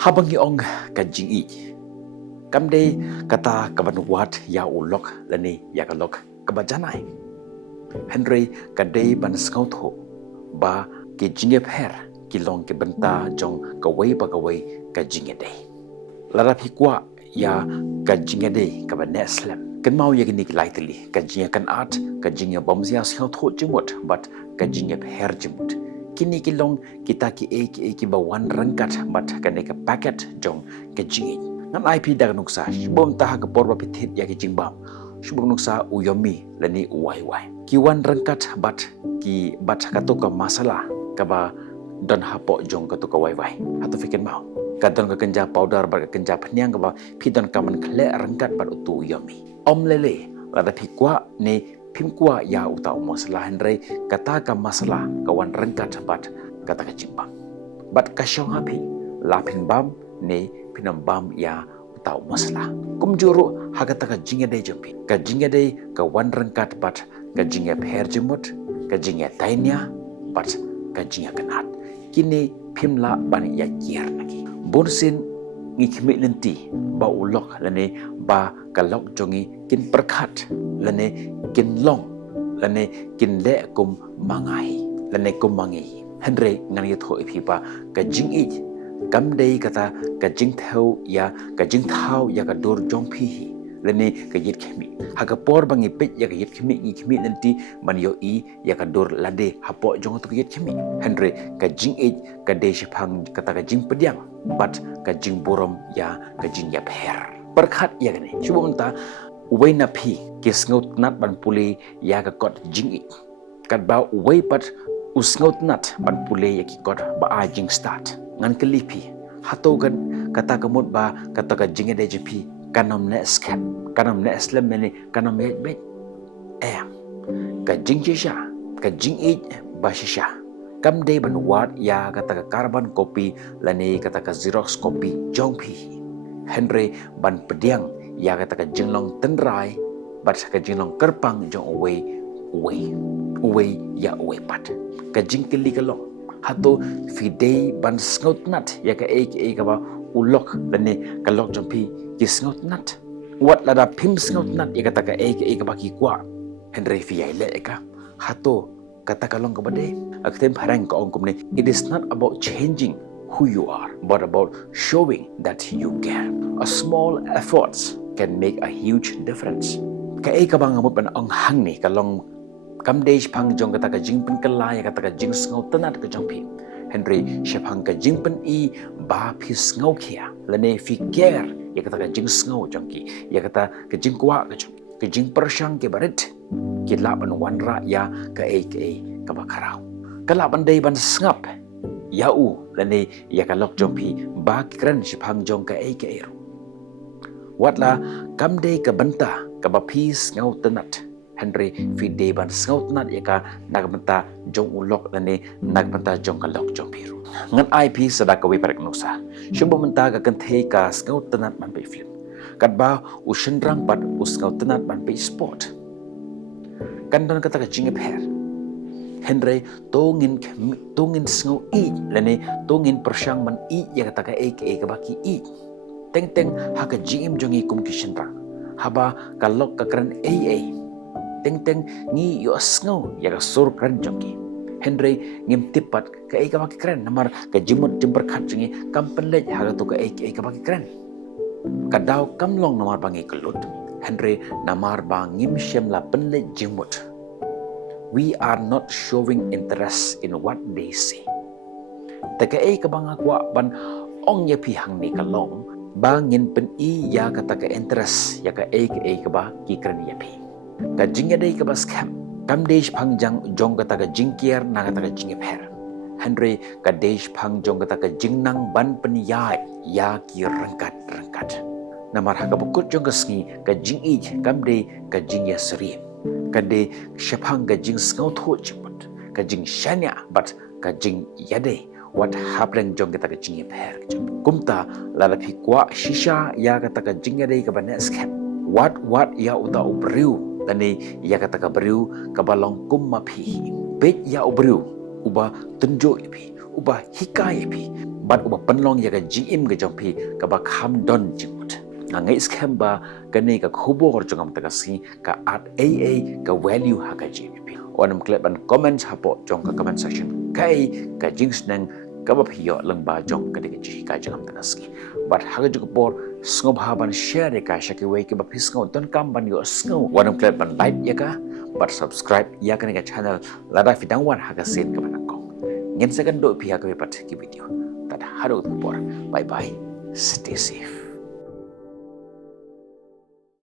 habangi ong ka jingieit kamde kata kabanwat ya ulok lani ya kalok kabajanai Henry kadei ban ngewthuh ba ke jingepher kilong ke benta jong kawai ba kawai ka jingiadei lada kwah ya ka jingiadei ka ban slem kan mau ya kini lightly ka jingakan art ka jingya bomzia ngewthuh jingmut but ka jingepher jingmut kini kilong kita ki bawan rangkat but kane ka paket jong ka jingieit ngan IP dag nuksa bom taha ke porba pithit ya ki jingbam shubung nuksa uyomi lani uwai ki wan rangkat bat ki bat katoka masala kaba don hapo jong katoka wai hatu fikin mau kadon ka kenja powder bar ka kenja phniang kaba phidon kaman khle rangkat bat utu uyomi lele lada kwah ne kwah ya uta masala henre kata ka masala kawan rangkat bat kata ka jingbam bat ka shong hapi lapin bam ne pinam bam ya tau masalah kumjuru hagata ka jingiadei jompi ka jingiadei ka wan rangkat bat ka jingepher jimut ka jingiatainya bat ka jingakanat kini pimla ban ya kier lagi bonsin ngikmi lenti ba ulok lane ba kalok jongi kin perkhat lane kin long lane kin le kum mangai lane kum mangi henre ngani tho ipipa ka jingieit kamdei kata ka jingthau ya ka jingthau ya ka dor jong phi lene ka yit khmi ha ka por bangi pe ya ka yit khmi nanti man yo I ya ka dor lade hapo jong to yit khmi henry ka jingieit ka de shaphang kata ka jingpyang bat ka jingborom ya ka jingyapher perkhat ya ne shubumta uwaina phi kisngot nat ban puli ya ka kot jingieit kat ba uwai pat usngot nat ban puli ya ki kot ba a jing start ngan kelipi hatogan kata kemut ba kata ka jingiadei jepi kanam ne slem meni kanam bet ka jingshisha ka jingieit ba shisha kamdei ban wat ya kata ka carbon copy lani kata ka xerox copy jong phi henry ban pediang ya kata ka jinglong tenrai bat ka jinglong kerpang jong uwei ya uwei pat ka jingkitkhlieh kalong hato fidei ban sngot nat ya ka ka ba ulok lane kalok jompi ki sngot nat wat lada pim sngot nat ya kata ka ka ba ki kwah henry fi le ka hato kata kalong ka bade aktem harang ka ong kumne it is not about changing who you are but about showing that you care a small efforts can make a huge difference ka ka ba ngamut ban ong hang ni kalong kamdei shaphang jong kata ka jingpynbeit kata ka jingsngewthuh ka jongpi Henry shaphang ka jingpynbeit ba phi ngawkhia lane fi care ya kata ka jingsngeu jongki ya kata ka jingkwah ka jingpershang ke barit ki laban wanra ya kaei ka bakarau kalaban dei ban ngap ya lane ya ka lok jongpi ba kran shaphang jong kaei ru watla kamdei ka banta ka ba phi ngewthuh Henry fide ban ngewthuh ya ka nagbanta jong ulok lane nagbanta jong kalok jong biru ngan IP sadaka we parak nusa shubamanta ka kanthe ka ngewthuh ban pe film kadba ushendrang pat ngewthuh ban pe sport kandon kata ka jingepher Henry tongin sngew lane tongin pershang man ya kata ka ka baki teng ha ka jingim jongi kum kishendrang haba kalok ka kran teng ngi yo sngew ya ka sur kran jongi Henry ngim tipat ka ka baki kran namar ka jimut jimper khat jongi kampenlej ha to ka ka baki kran kadaw kamlong namar bangi kelut Henry namar bangim shem la penlej jingmut we are not showing interest in what they say taka ka banga kwa ban ong ya pi hang ni kalong bangin pen ya kata ka interest ya ka ba ki kran ya pi ka jingiadei ka bas kamdei shaphang jong kata ka jingkier na kata ka jingepher Henry ka dei shaphang jong kata ka jingnang ban pen ya ki rangkat namar ha ka bukut jong ka sngi ka jingieit kamdei ka jingiasrim ka dei shaphang ka jingsngewthuh jingmut ka jingshanya bat ka jingiadei what hapreng jong kata ka jingepher kumta lada phi kwah shisha ya kata ka jingiadei ka banes what ya uta ubriu tani ya kata ka briu ka balong kumma phi bet ya ubriu uba tunjo ipi uba hikai ipi bat uba penlong ya ka jingim ga jompi ka ba kham don jingmut ngai scam ba kane ka khubo or jongam takasi ka at aa ka value ha ka jp onam clip and comment hapo jong ka comment section kaei ka jingsnang ka ba phiyo langba jong ka de ji ka jongam takasi but ha ga por sngob ha ban share ka shaki wei ka ba fisngo donkam ban yo sngo onam clip ban like ya ka but subscribe ya ka ga channel lada fidang wan ha ka sen ka ban ko ngin second do pihak ke pat ki video tada haduh por bye bye stay safe